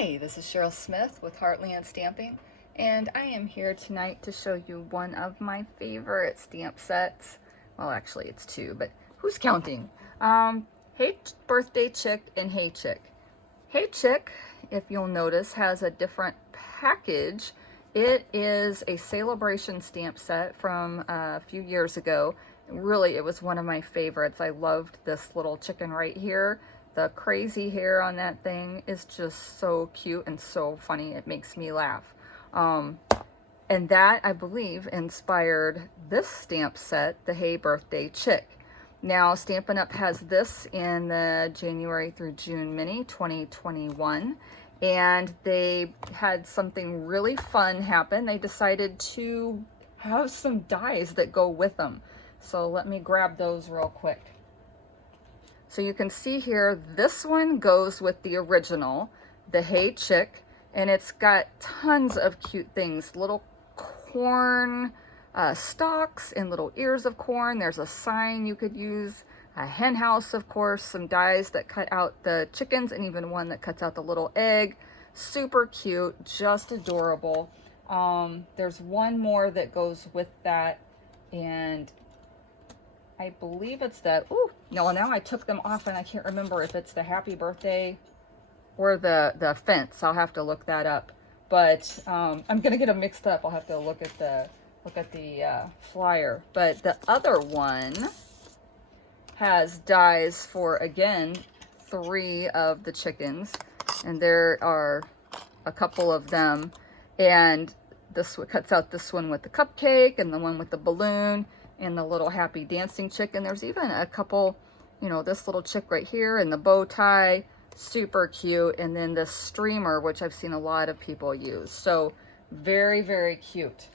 Hi, this is Cheryl Smith with Heartland Stamping, and I am here tonight to show you one of my favorite stamp sets. Well, actually it's two, but who's counting? Hey Birthday Chick and Hey Chick. Hey Chick, if you'll notice, has a different package. It is a celebration stamp set from a few years ago. Really, it was one of my favorites. I loved this little chicken right here. The crazy hair on that thing is just so cute and so funny. It makes me laugh. And that, I believe, inspired this stamp set, the Hey Birthday Chick. Now, Stampin' Up! Has this in the January through June mini 2021, and they had something really fun happen. They decided to have some dies that go with them. So let me grab those real quick. So you can see here, this one goes with the original, the Hey Chick, and it's got tons of cute things, little corn stalks and little ears of corn. There's a sign you could use, a hen house, of course, some dies that cut out the chickens, and even one that cuts out the little egg. Super cute, just adorable. There's one more that goes with that, and I believe it's the, ooh, no, now I took them off and I can't remember if it's the happy birthday or the fence. I'll have to look that up. But I'm gonna get them mixed up. I'll have to look at the flyer. But the other one has dies for, again, 3 of the chickens, and there are a couple of them. And this one cuts out this one with the cupcake, and the one with the balloon, and the little happy dancing chick. And there's even a couple, you know, this little chick right here and the bow tie, super cute. And then this streamer, which I've seen a lot of people use. So very, very cute.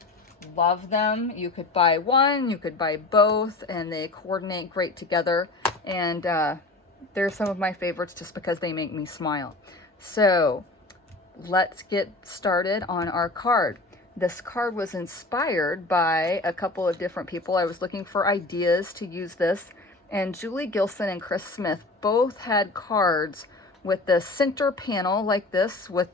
Love them. You could buy one, you could buy both, and they coordinate great together. And they're some of my favorites just because they make me smile. So let's get started on our card. This card was inspired by a couple of different people. I was looking for ideas to use this, and Julie Gilson and Chris Smith both had cards with the center panel like this with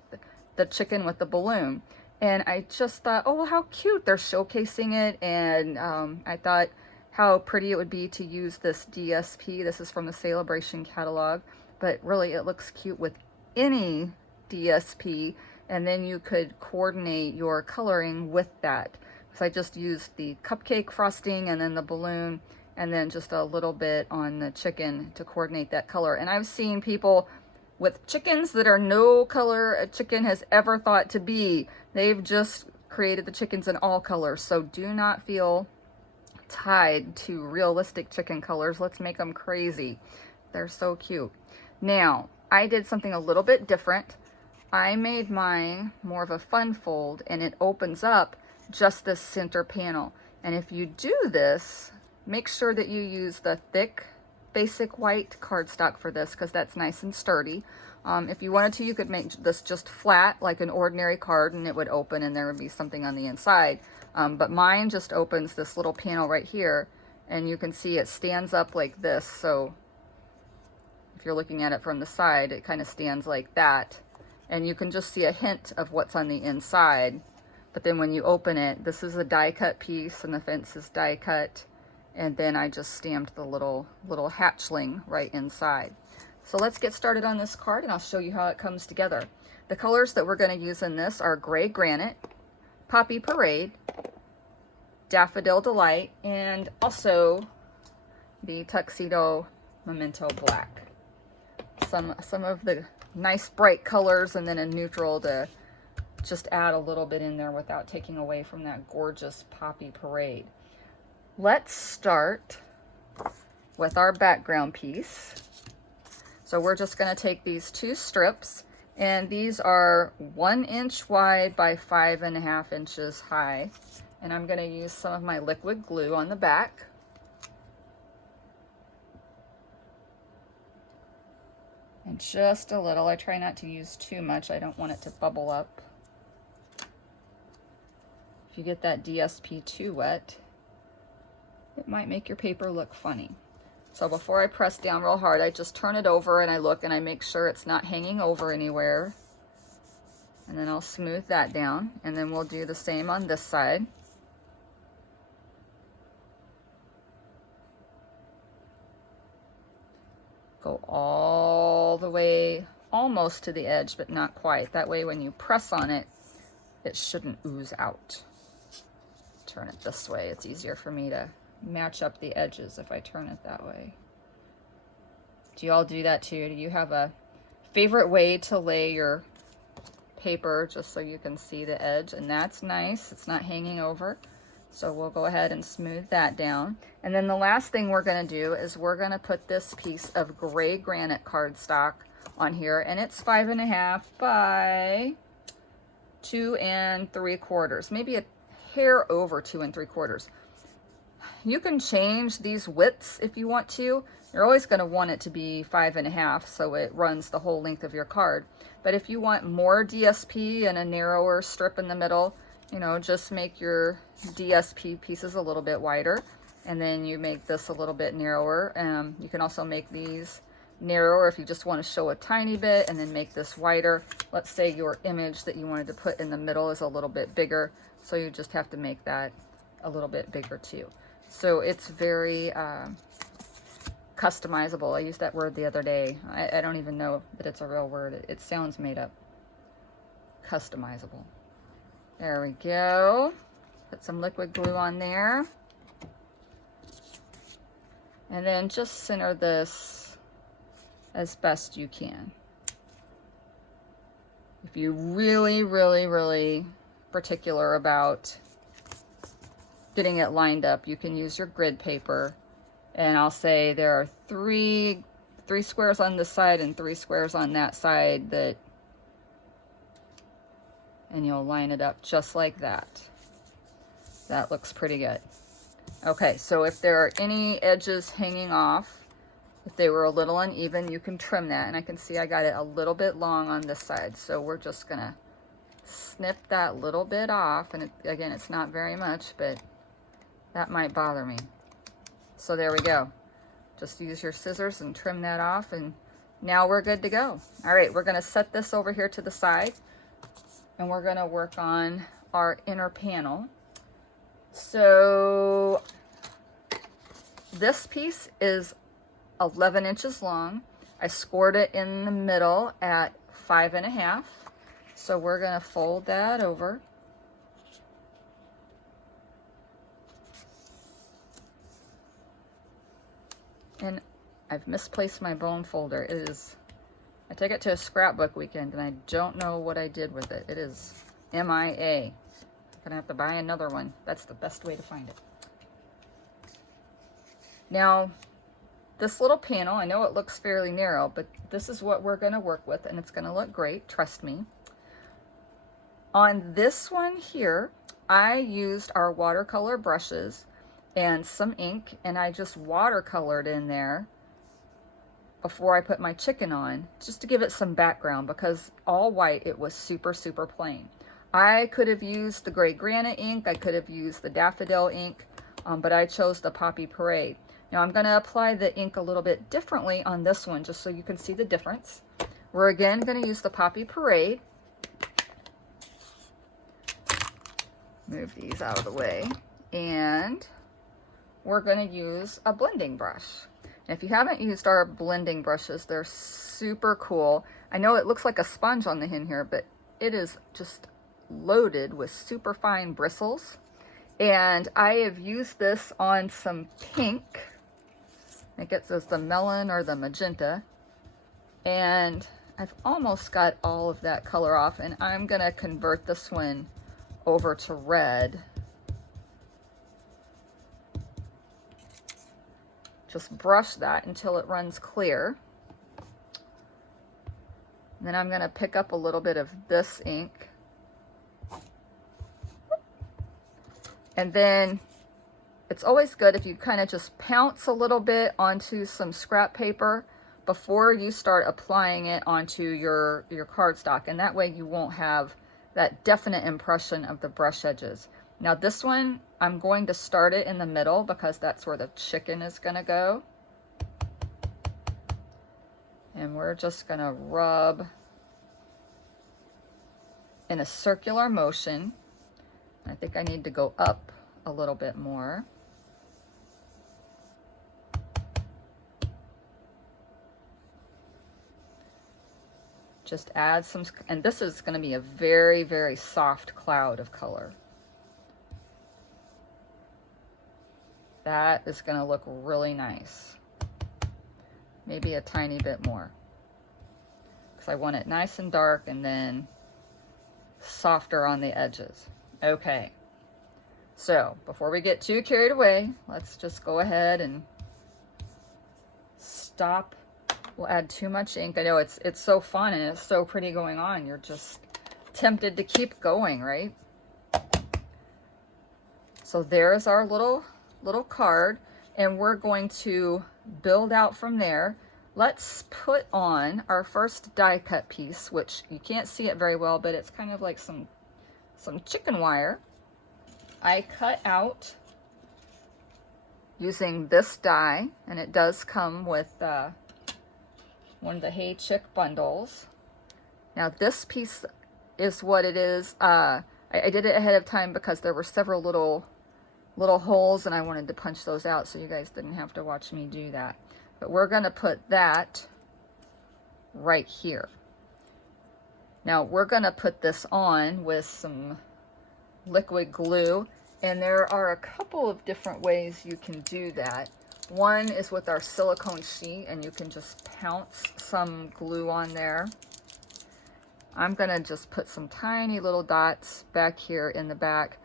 the chicken with the balloon. And I just thought, oh, how cute. They're showcasing it, and I thought how pretty it would be to use this DSP. This is from the Celebration catalog, but really it looks cute with any DSP. And then you could coordinate your coloring with that. So I just used the cupcake frosting and then the balloon and then just a little bit on the chicken to coordinate that color. And I've seen people with chickens that are no color a chicken has ever thought to be. They've just created the chickens in all colors. So do not feel tied to realistic chicken colors. Let's make them crazy. They're so cute. Now, I did something a little bit different. I made mine more of a fun fold, and it opens up just this center panel. And if you do this, make sure that you use the thick basic white cardstock for this, because that's nice and sturdy. If you wanted to, you could make this just flat like an ordinary card, and it would open and there would be something on the inside. But mine just opens this little panel right here, and you can see it stands up like this. So if you're looking at it from the side, it kind of stands like that. And you can just see a hint of what's on the inside. But then when you open it, this is a die cut piece, and the fence is die cut. And then I just stamped the little hatchling right inside. So let's get started on this card, and I'll show you how it comes together. The colors that we're going to use in this are Gray Granite, Poppy Parade, Daffodil Delight, and also the Tuxedo Memento Black. Some of the nice bright colors, and then a neutral to just add a little bit in there without taking away from that gorgeous Poppy Parade. Let's start with our background piece. So we're just going to take these 2 strips, and these are 1 inch wide by 5.5 inches high. And I'm going to use some of my liquid glue on the back. And just a little. I try not to use too much. I don't want it to bubble up. If you get that DSP too wet, it might make your paper look funny. So before I press down real hard, I just turn it over and I look and I make sure it's not hanging over anywhere. And then I'll smooth that down, and then we'll do the same on this side. Go all the way almost to the edge, but not quite. That way when you press on it, it shouldn't ooze out. Turn it this way. It's easier for me to match up the edges if I turn it that way. Do you all do that too? Do you have a favorite way to lay your paper just so you can see the edge? And that's nice. It's not hanging over. So we'll go ahead and smooth that down. And then the last thing we're going to do is we're going to put this piece of gray granite cardstock on here, and it's 5.5 by 2 3/4, maybe a hair over 2 3/4. You can change these widths if you want to. You're always going to want it to be 5.5 so it runs the whole length of your card. But if you want more DSP and a narrower strip in the middle, you know, just make your DSP pieces a little bit wider, and then you make this a little bit narrower. You can also make these narrower if you just want to show a tiny bit, and then make this wider. Let's say your image that you wanted to put in the middle is a little bit bigger, so you just have to make that a little bit bigger too. So it's very customizable. I used that word the other day. I don't even know that it's a real word. It sounds made up. Customizable. There we go. Put some liquid glue on there. And then just center this as best you can. If you're really, really, really particular about getting it lined up, you can use your grid paper. And I'll say there are three squares on this side and 3 squares on that side, that, and you'll line it up just like that. That looks pretty good. Okay, so if there are any edges hanging off, if they were a little uneven, you can trim that. And I can see I got it a little bit long on this side, so we're just gonna snip that little bit off. And again, it's not very much, but that might bother me. So there we go. Just use your scissors and trim that off, and now we're good to go. All right, we're gonna set this over here to the side, and we're gonna work on our inner panel. So this piece is 11 inches long. I scored it in the middle at 5.5. So we're gonna fold that over. And I've misplaced my bone folder. It is, I took it to a scrapbook weekend and I don't know what I did with it. It is MIA. Gonna have to buy another one. That's the best way to find it. Now, this little panel, I know it looks fairly narrow, but this is what we're gonna work with, and it's gonna look great, trust me. On this one here, I used our watercolor brushes and some ink, and I just watercolored in there before I put my chicken on, just to give it some background, because all white, it was super, super plain. I could have used the gray granite ink, I could have used the daffodil ink, but I chose the Poppy Parade. Now I'm gonna apply the ink a little bit differently on this one, just so you can see the difference. We're again gonna use the Poppy Parade. Move these out of the way. And we're gonna use a blending brush. And if you haven't used our blending brushes, they're super cool. I know it looks like a sponge on the end here, but it is just loaded with super fine bristles. And I have used this on some pink. I think it says the melon or the magenta. And I've almost got all of that color off, and I'm gonna convert this one over to red. Just brush that until it runs clear. And then I'm gonna pick up a little bit of this ink. And then it's always good if you kind of just pounce a little bit onto some scrap paper before you start applying it onto your cardstock, and that way you won't have that definite impression of the brush edges. Now this one, I'm going to start it in the middle because that's where the chicken is gonna go. And we're just gonna rub in a circular motion. I think I need to go up a little bit more. Just add some, and this is going to be a very, very soft cloud of color. That is going to look really nice. Maybe a tiny bit more, because I want it nice and dark and then softer on the edges. Okay, so before we get too carried away, let's just go ahead and stop. We'll add too much ink. I know it's so fun and it's so pretty going on. You're just tempted to keep going, right? So there's our little card, and we're going to build out from there. Let's put on our first die cut piece, which you can't see it very well, but it's kind of like some chicken wire. I cut out using this die, and it does come with one of the Hey Chick bundles. Now this piece is what it is. I did it ahead of time because there were several little holes and I wanted to punch those out so you guys didn't have to watch me do that. But we're going to put that right here. Now we're going to put this on with some liquid glue, and there are a couple of different ways you can do that. One is with our silicone sheet, and you can just pounce some glue on there. I'm going to just put some tiny little dots back here in the back.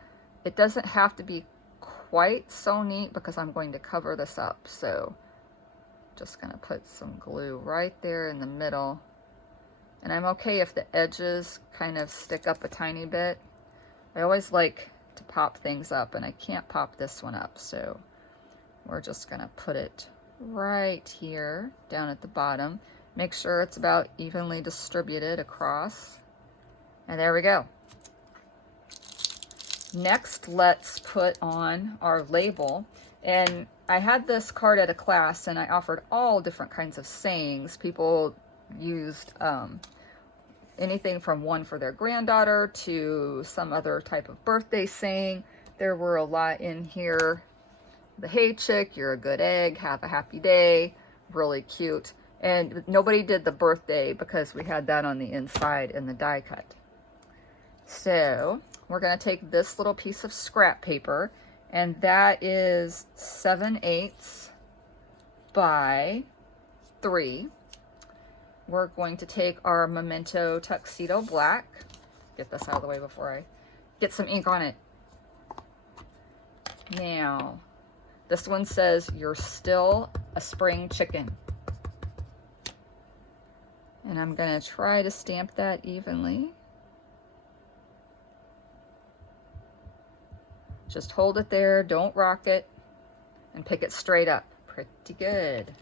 It doesn't have to be quite so neat because I'm going to cover this up. So just going to put some glue right there in the middle. And I'm okay if the edges kind of stick up a tiny bit. I always like to pop things up, and I can't pop this one up. So we're just going to put it right here down at the bottom. Make sure it's about evenly distributed across. And there we go. Next, let's put on our label. And I had this card at a class, and I offered all different kinds of sayings. People used anything from one for their granddaughter to some other type of birthday saying. There were a lot in here. The Hey Chick, you're a good egg, have a happy day, really cute. And nobody did the birthday because we had that on the inside in the die cut. So we're going to take this little piece of scrap paper, and that is 7/8 by 3. We're going to take our Memento Tuxedo Black. Get this out of the way before I get some ink on it. Now, this one says, "You're still a spring chicken." And I'm going to try to stamp that evenly. Just hold it there, don't rock it, and pick it straight up. Pretty good.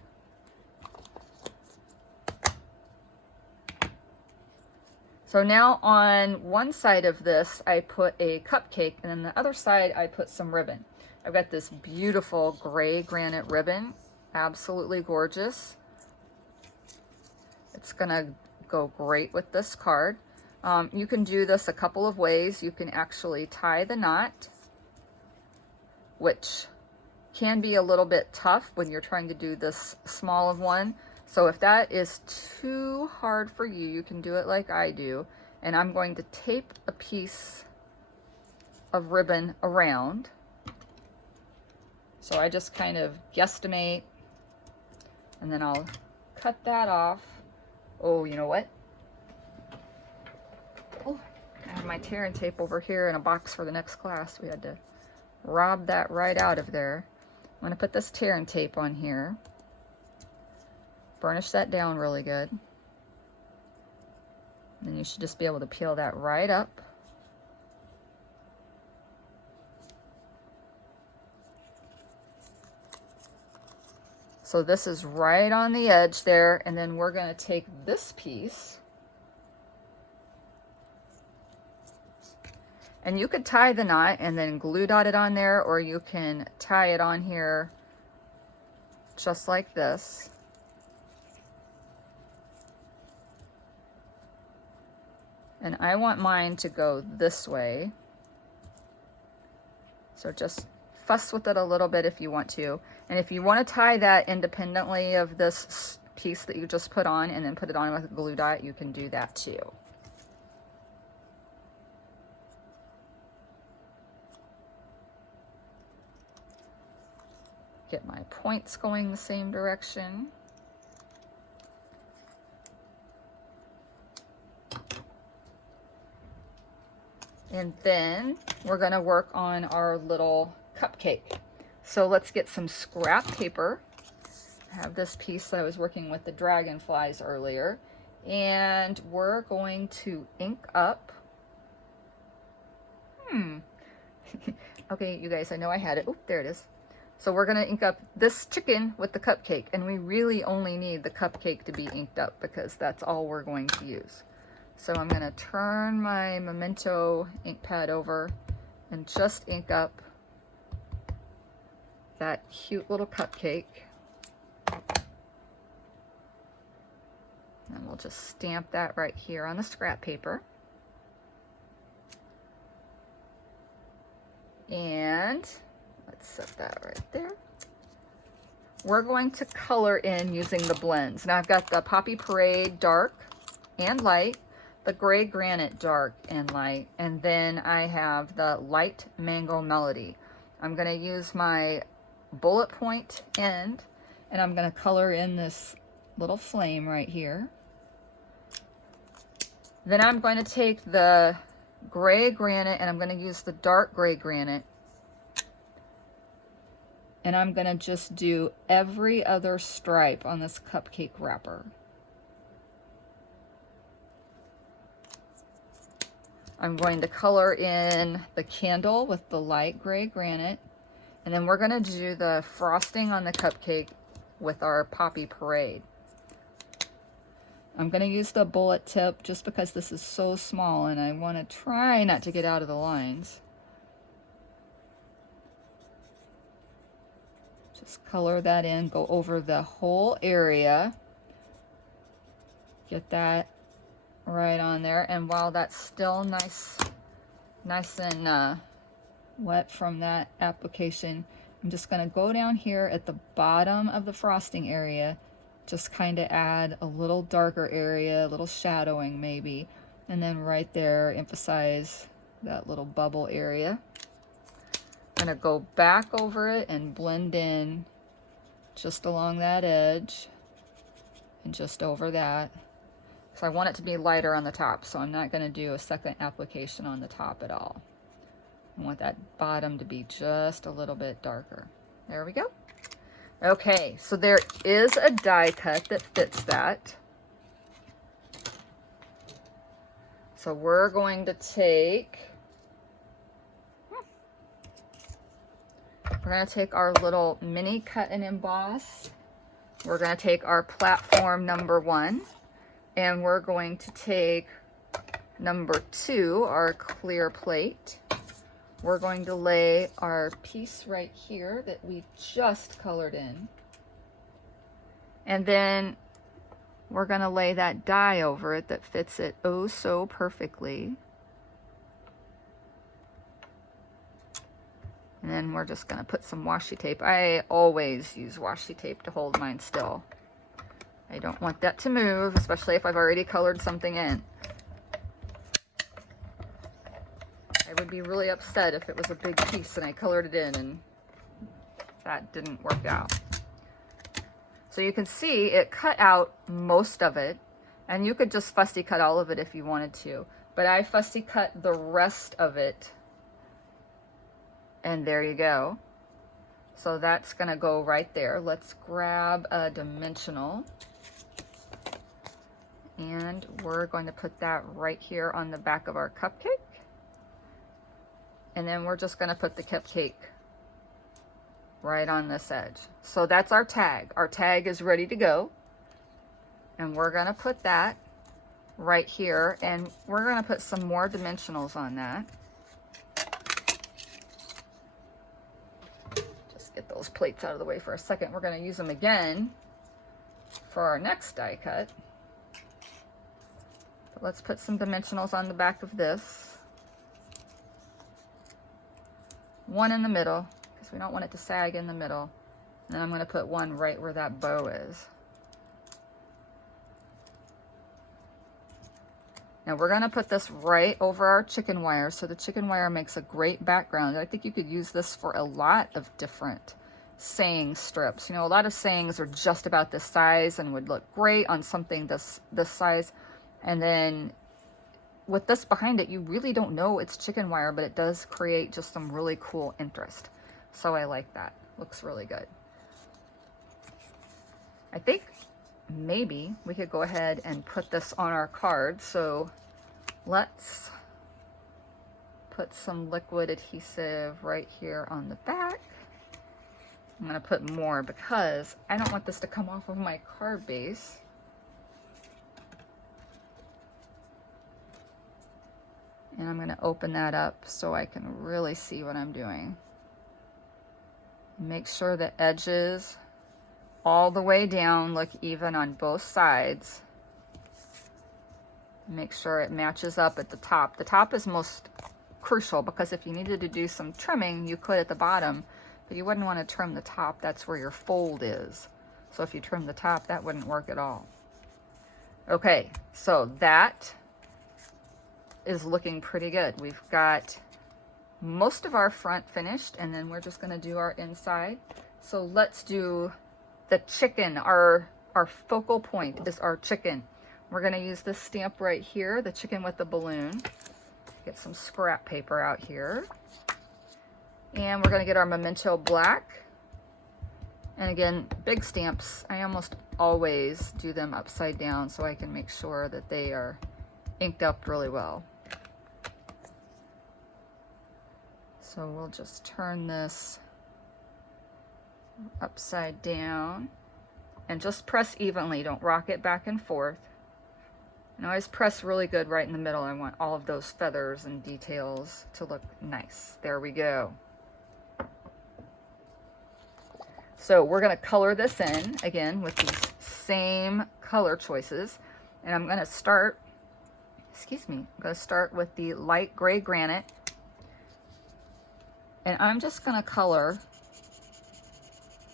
So now on one side of this, I put a cupcake, and on the other side, I put some ribbon. I've got this beautiful gray granite ribbon, absolutely gorgeous. It's gonna go great with this card. You can do this a couple of ways. You can actually tie the knot, which can be a little bit tough when you're trying to do this small of one. So if that is too hard for you, you can do it like I do. And I'm going to tape a piece of ribbon around. So I just kind of guesstimate, and then I'll cut that off. Oh, you know what? Oh, I have my tear and tape over here in a box for the next class. We had to rob that right out of there. I'm going to put this tear and tape on here. Burnish that down really good. And then you should just be able to peel that right up. So this is right on the edge there, and then we're going to take this piece, and you could tie the knot and then glue dot it on there, or you can tie it on here just like this. And I want mine to go this way. So just fuss with it a little bit if you want to. And if you want to tie that independently of this piece that you just put on and then put it on with a glue dot, you can do that too. Get my points going the same direction. And then we're gonna work on our little cupcake. So let's get some scrap paper. I have this piece that I was working with the dragonflies earlier. And we're going to ink up. Okay, you guys, I know I had it. Oh, there it is. So we're gonna ink up this chicken with the cupcake. And we really only need the cupcake to be inked up because that's all we're going to use. So I'm going to turn my Memento ink pad over and just ink up that cute little cupcake. And we'll just stamp that right here on the scrap paper. And let's set that right there. We're going to color in using the blends. Now I've got the Poppy Parade dark and light, the Gray Granite dark and light, and then I have the light Mango Melody. I'm going to use my bullet point end, and I'm going to color in this little flame right here. Then I'm going to take the Gray Granite, and I'm going to use the dark Gray Granite, and I'm going to just do every other stripe on this cupcake wrapper. I'm going to color in the candle with the light Gray Granite, and then we're going to do the frosting on the cupcake with our Poppy Parade. I'm going to use the bullet tip just because this is so small and I want to try not to get out of the lines. Just color that in, go over the whole area, get that right on there. And while that's still nice and wet from that application, I'm just going to go down here at the bottom of the frosting area, just kind of add a little darker area, a little shadowing maybe, and then right there emphasize that little bubble area. I'm going to go back over it and blend in just along that edge and just over that. So I want it to be lighter on the top, so I'm not going to do a second application on the top at all. I want that bottom to be just a little bit darker. There we go. Okay, so there is a die cut that fits that. So we're going to take, our little mini cut and emboss. We're going to take our platform number 1. And we're going to take number 2, our clear plate. We're going to lay our piece right here that we just colored in. And then we're going to lay that die over it that fits it oh so perfectly. And then we're just going to put some washi tape. I always use washi tape to hold mine still. I don't want that to move, especially if I've already colored something in. I would be really upset if it was a big piece and I colored it in and that didn't work out. So you can see it cut out most of it, and you could just fussy cut all of it if you wanted to, but I fussy cut the rest of it, and there you go. So that's gonna go right there. Let's grab a dimensional. And we're going to put that right here on the back of our cupcake. And then we're just going to put the cupcake right on this edge. So that's our tag. Our tag is ready to go. And we're going to put that right here. And we're going to put some more dimensionals on that. Just get those plates out of the way for a second. We're going to use them again for our next die cut. let's put some dimensionals on the back of this. One in the middle, because we don't want it to sag in the middle. And then I'm going to put one right where that bow is. Now we're going to put this right over our chicken wire, so the chicken wire makes a great background. I think you could use this for a lot of different saying strips. You know, a lot of sayings are just about this size and would look great on something this size. And then with this behind it, you really don't know it's chicken wire, but it does create just some really cool interest. So I like that. Looks really good. I think maybe we could go ahead and put this on our card. So let's put some liquid adhesive right here on the back. I'm going to put more because I don't want this to come off of my card base. And I'm going to open that up so I can really see what I'm doing. Make sure the edges all the way down look even on both sides. Make sure it matches up at the top. The top is most crucial because if you needed to do some trimming, you could at the bottom, but you wouldn't want to trim the top. That's where your fold is. So if you trim the top, that wouldn't work at all. Okay, so that is looking pretty good. We've got most of our front finished, and then we're just going to do our inside. So let's do the chicken. Our focal point is our chicken. We're going to use this stamp right here, the chicken with the balloon. Get some scrap paper out here. And we're going to get our Memento black. And again, big stamps, I almost always do them upside down so I can make sure that they are inked up really well. So we'll just turn this upside down and just press evenly. Don't rock it back and forth. And always press really good right in the middle. I want all of those feathers and details to look nice. There we go. So we're going to color this in again with these same color choices. And I'm going to start, I'm going to start with the light gray granite. And I'm just going to color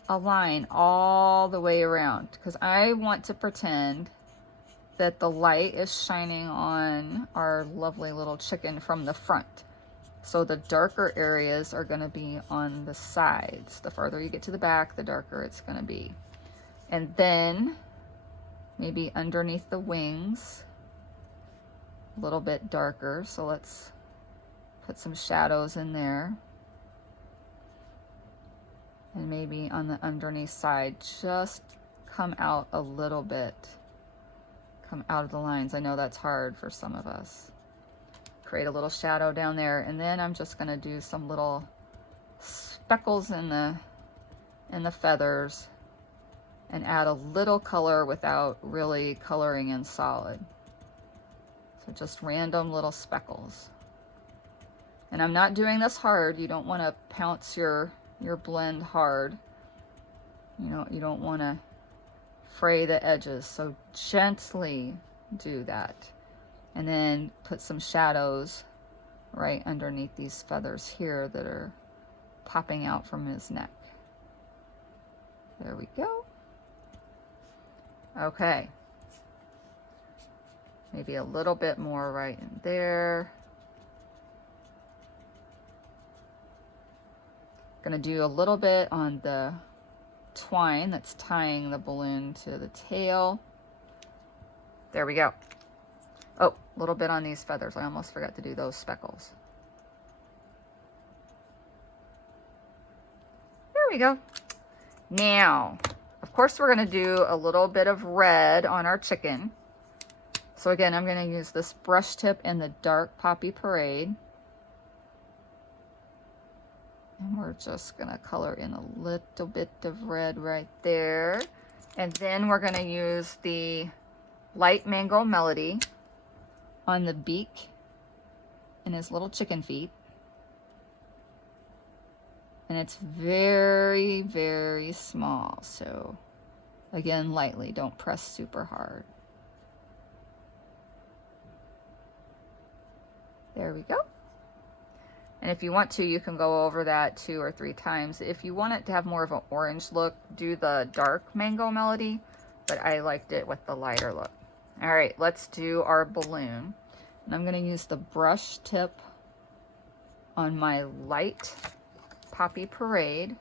a line all the way around because I want to pretend that the light is shining on our lovely little chicken from the front. So the darker areas are going to be on the sides. The farther you get to the back, the darker it's going to be. And then maybe underneath the wings, a little bit darker. So let's put some shadows in there. And maybe on the underneath side, just come out a little bit. Come out of the lines. I know that's hard for some of us. Create a little shadow down there, and then I'm just going to do some little speckles in the feathers and add a little color without really coloring in solid. So just random little speckles. And I'm not doing this hard. You don't want to pounce your blend hard. You don't want to fray the edges, so gently do that. And then put some shadows right underneath these feathers here that are popping out from his neck. There we go. Okay. Maybe a little bit more right in there. Gonna do a little bit on the twine that's tying the balloon to the tail. There we go. Oh, a little bit on these feathers. I almost forgot to do those speckles. There we go. Now, of course, we're going to do a little bit of red on our chicken. So again, I'm going to use this brush tip and the dark Poppy Parade. And we're just going to color in a little bit of red right there. And then we're going to use the light Mango Melody on the beak and his little chicken feet. And it's very, very small. So again, lightly, don't press super hard. There we go. And if you want to, you can go over that 2 or 3 times. If you want it to have more of an orange look, do the dark Mango Melody, but I liked it with the lighter look. All right, let's do our balloon. And I'm gonna use the brush tip on my light Poppy Parade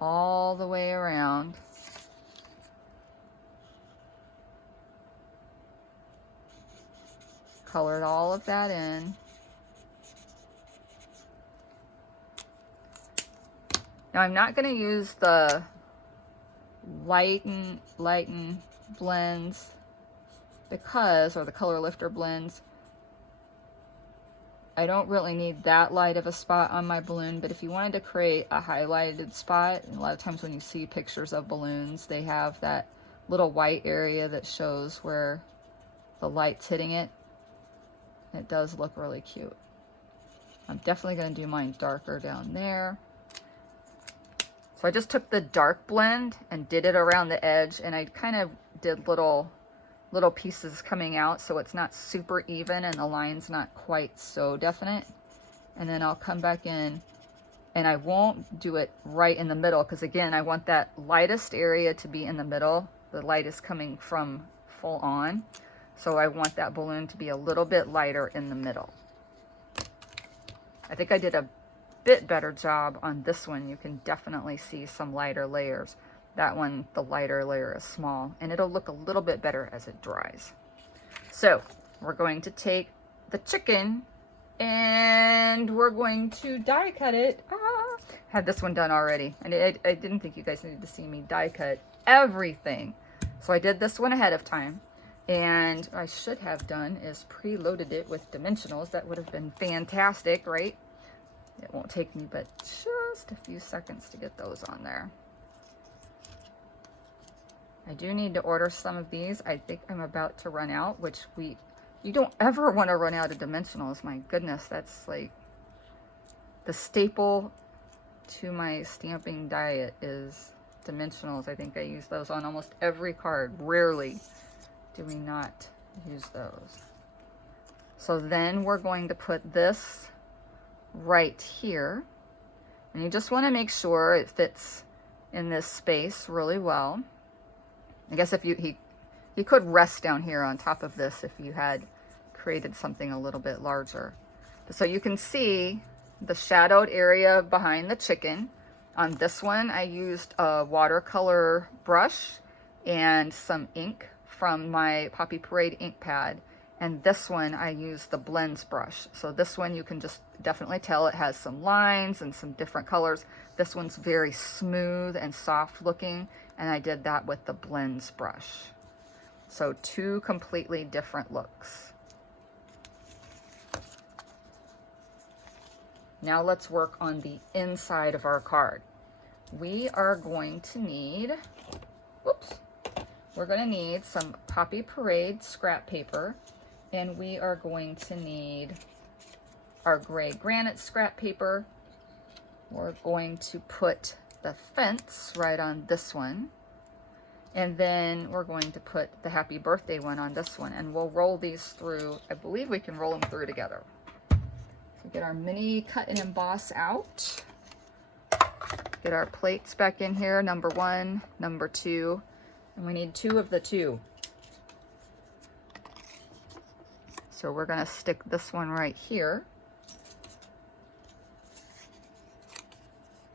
all the way around. Colored all of that in. Now I'm not going to use the lighten blends because, or the color lifter blends, I don't really need that light of a spot on my balloon, but if you wanted to create a highlighted spot, and a lot of times when you see pictures of balloons, they have that little white area that shows where the light's hitting it. It does look really cute. I'm definitely going to do mine darker down there. So I just took the dark blend and did it around the edge, and I kind of did little pieces coming out so it's not super even and the line's not quite so definite. And then I'll come back in, and I won't do it right in the middle because, again, I want that lightest area to be in the middle. The light is coming from full on, so I want that balloon to be a little bit lighter in the middle. I think I did a bit better job on this one. You can definitely see some lighter layers. That one, the lighter layer is small, and it'll look a little bit better as it dries. So we're going to take the chicken and we're going to die cut it. Had this one done already, and I didn't think you guys needed to see me die cut everything. So I did this one ahead of time, and what I should have done is preloaded it with dimensionals. That would have been fantastic, right? It won't take me but just a few seconds to get those on there. I do need to order some of these. I think I'm about to run out, which you don't ever want to run out of dimensionals. My goodness, that's like the staple to my stamping diet is dimensionals. I think I use those on almost every card. Rarely do we not use those. So then we're going to put this right here, and you just want to make sure it fits in this space really well. I guess if he could rest down here on top of this if you had created something a little bit larger. So you can see the shadowed area behind the chicken. On this one, I used a watercolor brush and some ink from my Poppy Parade ink pad. And this one, I used the blends brush. So this one, you can just definitely tell it has some lines and some different colors. This one's very smooth and soft looking, and I did that with the blends brush. So 2 completely different looks. Now let's work on the inside of our card. We are going to need, we're going to need some Poppy Parade scrap paper, and we are going to need our gray granite scrap paper. We're going to put the fence right on this one, and then we're going to put the happy birthday one on this one, and we'll roll these through. I believe we can roll them through together. So get our mini cut and emboss out. Get our plates back in here, number 1, number 2, and we need 2 of the 2. So we're going to stick this one right here.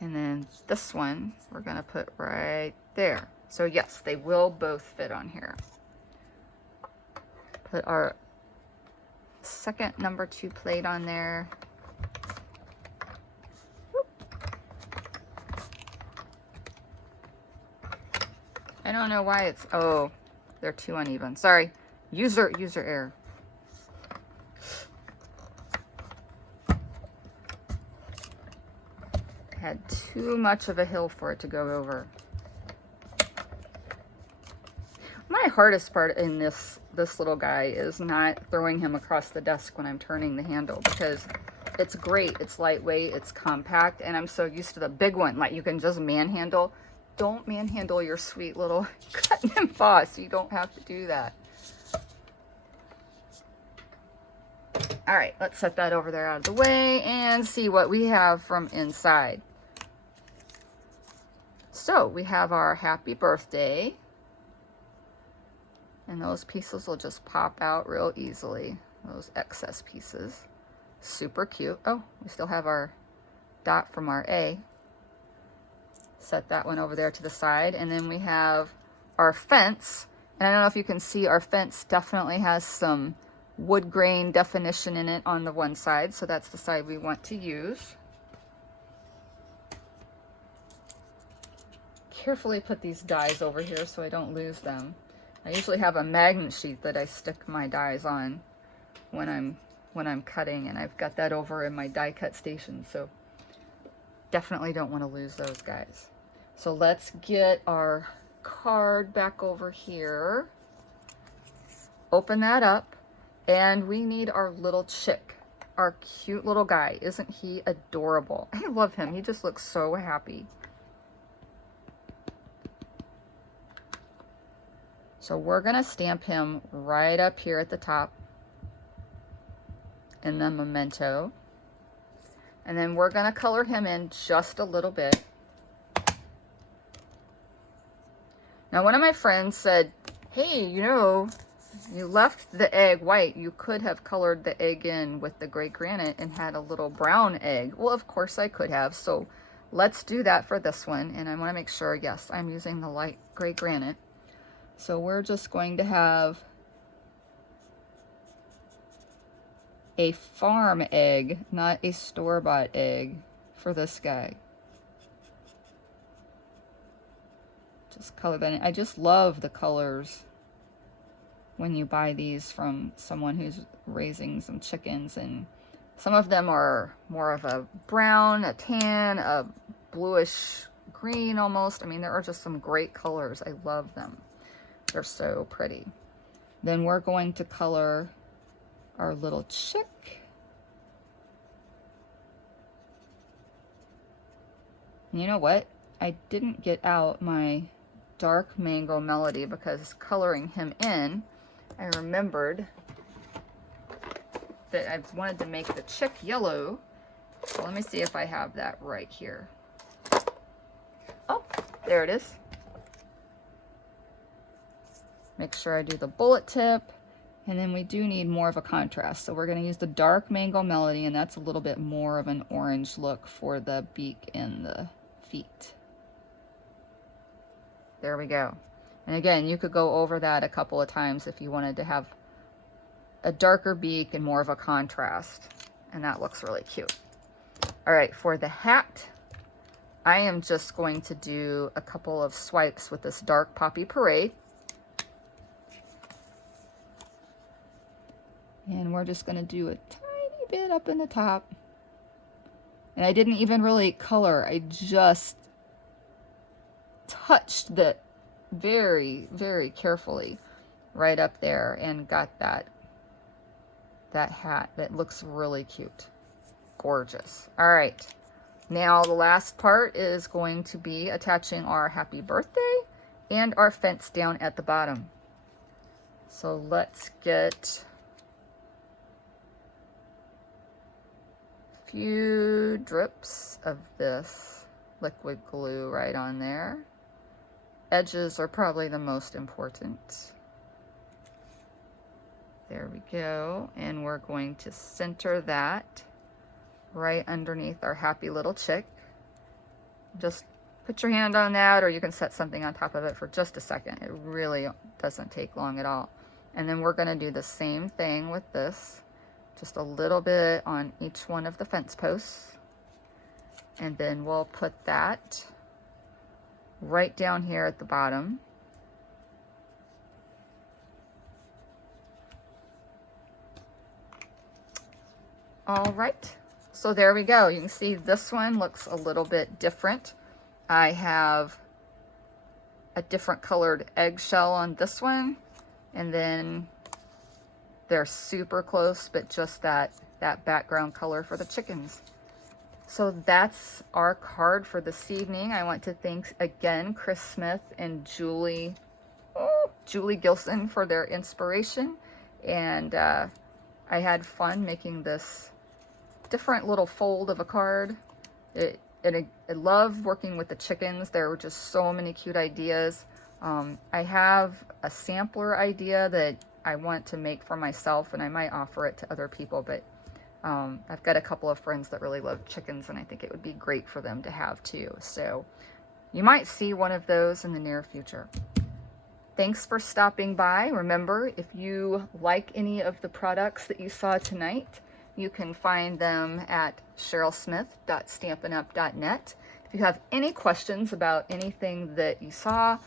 And then this one we're going to put right there. So yes, they will both fit on here. Put our second number 2 plate on there. I don't know why it's, oh, they're too uneven. Sorry, user error. Had too much of a hill for it to go over. My hardest part in this little guy is not throwing him across the desk when I'm turning the handle, because it's great, it's lightweight, it's compact, and I'm so used to the big one, like you can just manhandle. Don't manhandle your sweet little cut and emboss. You don't have to do that. All right, let's set that over there out of the way and see what we have from inside. So we have our happy birthday. And those pieces will just pop out real easily. Those excess pieces. Super cute. Oh, we still have our dot from our A. Set that one over there to the side. And then we have our fence. And I don't know if you can see, our fence definitely has some wood grain definition in it on the one side. So that's the side we want to use. Carefully put these dies over here so I don't lose them. I usually have a magnet sheet that I stick my dies on when I'm cutting, and I've got that over in my die cut station, so definitely don't want to lose those guys. So let's get our card back over here. Open that up, and we need our little chick, our cute little guy. Isn't he adorable? I love him. He just looks so happy. So we're going to stamp him right up here at the top in the memento. And then we're going to color him in just a little bit. Now, one of my friends said, hey, you know, you left the egg white. You could have colored the egg in with the gray granite and had a little brown egg. Well, of course I could have. So let's do that for this one. And I want to make sure, yes, I'm using the light gray granite. So we're just going to have a farm egg, not a store-bought egg, for this guy. Just color that in. I just love the colors when you buy these from someone who's raising some chickens, and some of them are more of a brown, a tan, a bluish green almost. I mean, there are just some great colors. I love them. They're so pretty. Then we're going to color our little chick. And you know what? I didn't get out my dark mango melody because coloring him in, I remembered that I wanted to make the chick yellow. So let me see if I have that right here. Oh, there it is. Make sure I do the bullet tip, and then we do need more of a contrast. So we're going to use the dark mango melody, and that's a little bit more of an orange look for the beak and the feet. There we go. And again, you could go over that a couple of times if you wanted to have a darker beak and more of a contrast, and that looks really cute. All right, for the hat, I am just going to do a couple of swipes with this dark Poppy Parade. And we're just going to do a tiny bit up in the top. And I didn't even really color. I just touched the very, very carefully right up there and got that hat that looks really cute. Gorgeous. All right. Now the last part is going to be attaching our happy birthday and our fence down at the bottom. So let's get few drips of this liquid glue right on there. Edges are probably the most important. There we go. And we're going to center that right underneath our happy little chick. Just put your hand on that, or you can set something on top of it for just a second. It really doesn't take long at all. And then we're going to do the same thing with this. Just a little bit on each one of the fence posts. And then we'll put that right down here at the bottom. All right, so there we go. You can see this one looks a little bit different. I have a different colored eggshell on this one, and then they're super close, but just that background color for the chickens. So that's our card for this evening. I want to thank again Chris Smith and Julie Gilson for their inspiration, and I I had fun making this different little fold of a card. I love working with the chickens. There were just so many cute ideas. I have a sampler idea that I want to make for myself, and I might offer it to other people, but I've got a couple of friends that really love chickens, and I think it would be great for them to have too. So you might see one of those in the near future. Thanks for stopping by. Remember, if you like any of the products that you saw tonight, you can find them at cherylsmith.stampinup.net. If you have any questions about anything that you saw,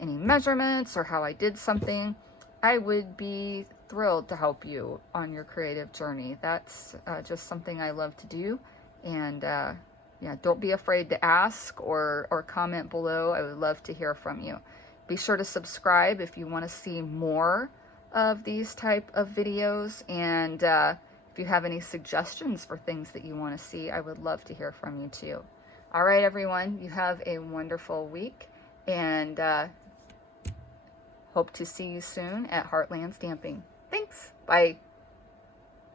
any measurements or how I did something, I would be thrilled to help you on your creative journey. That's just something I love to do. And yeah, don't be afraid to ask or comment below. I would love to hear from you. Be sure to subscribe if you want to see more of these type of videos. And if you have any suggestions for things that you want to see, I would love to hear from you too. All right, everyone, you have a wonderful week, and hope to see you soon at Heartland Stamping. Thanks. Bye.